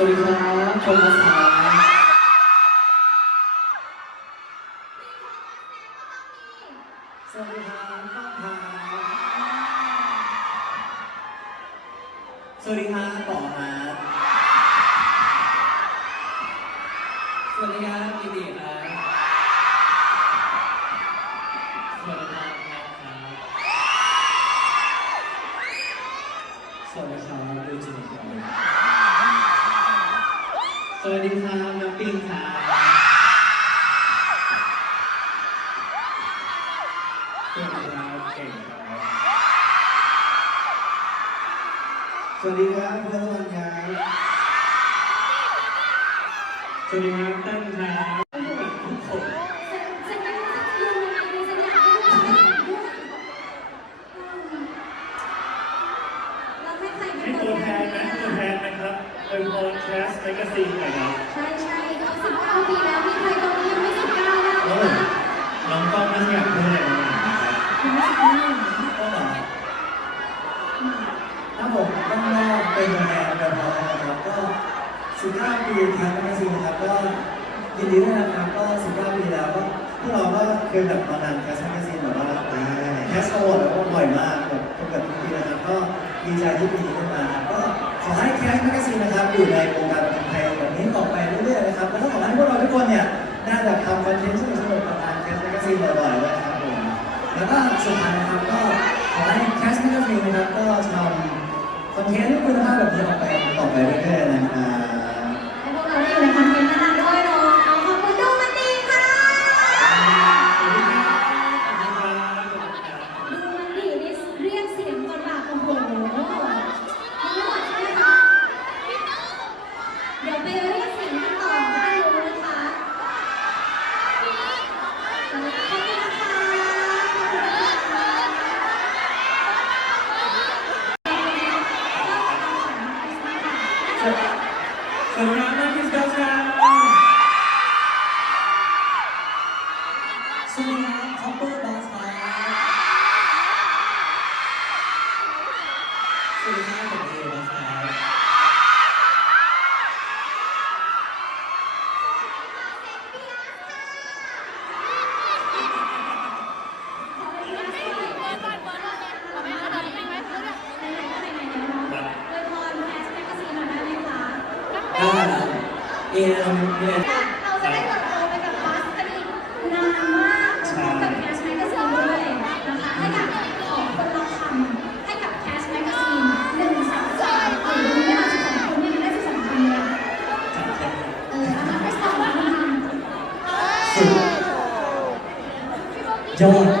วัสดีครับชมภาษาสวัสดีครับป้าพาสวัสดีครับต่อครับสวัสดีครับกิติครับ สวัสดีครับน้ำปิงครับสวัสดีครับเก่งครับสวัสดีครับเพื่อนทุกคนครับสวัสดีครับตั้งครับ ทุกคน สัญญาณยืนยังไงมีสัญญาณให้ทุกคนได้เห็นด้วยเราให้ใคร มี เป็น ตัวแทนไหมตัวแทนนะครับเป็นโพสแคสแมกกาซีนหน่อยครับ ใช่ใช่เขาสิบเก้าปีแล้วมีใครตรงนี้ยังไม่สิบเก้าบ้างไหม โอ้ คะ น้องต้องไม่อยากพูดอะไรบางอย่างนะครับ ยังไม่สิบเก้า ก็เหรอถ้าผมต้องเล่าเป็นตัวแทนแบบเรานะครับก็ 19ปีทางแมกกาซีนนะครับก็ยินดีด้วยนะครับก็19ปีแล้วก็พวกเราก็เคยแบบมานานแคสแมกกาซีนแบบว่าแคสโอวอร์ดแล้วก็บ่อยมากแบบแบบทุกปีนะครับก็ดีใจที่ปีนี้ได้มาครับก็ขอให้แคสแมกกาซีนนะครับอยู่ในวงการบันเทิงไทยแบบนี้ต่อไปเรื่อยๆนะครับแล้วก็ขอให้พวกเราทุกคนเนี่ยน่าจะทำคอนเทนต์สนุกๆกับทางแคสแมกกาซีนบ่อยๆด้วยครับผมแล้วก็สุดท้ายนะครับก็ขอให้แคสต์มิกาฟินนะครับก็ทำคอนเทนต์คุณภาพแบบนี้ออกไปต่อไปเรื่อยๆนะครับ ในคอนเทนต์นั้นๆด้วยเนาะเอาขอบคุณดูมันดีค่ะสวัสดีครับสวัสดีครับสวัสดีครับดูมันดีนี่เรียกเสียงก่อนแบบโอ้โหยังไม่หมดใช่ไหมคะเดี๋ยวไปเรียกเสียงกันต่อได้รู้นะคะขอบคุณนะคะสวัสดีครับน้ำ สวัสดีครับผมเอนะครับได้ครับเอ็มเนี่ย เราจะได้เติบโตไปกับบัสกันอีกนานมากกับแคชแมกกาซีนด้วยนะคะให้กับของคนละคำให้กับแคชแมกกาซีนหนึ่งสองสามเออไม่เอาสิบสองคนไม่ได้สิบสองคำเลยอะเอออันนั้นได้สองคำ สุด ยอ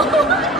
Oh, my God.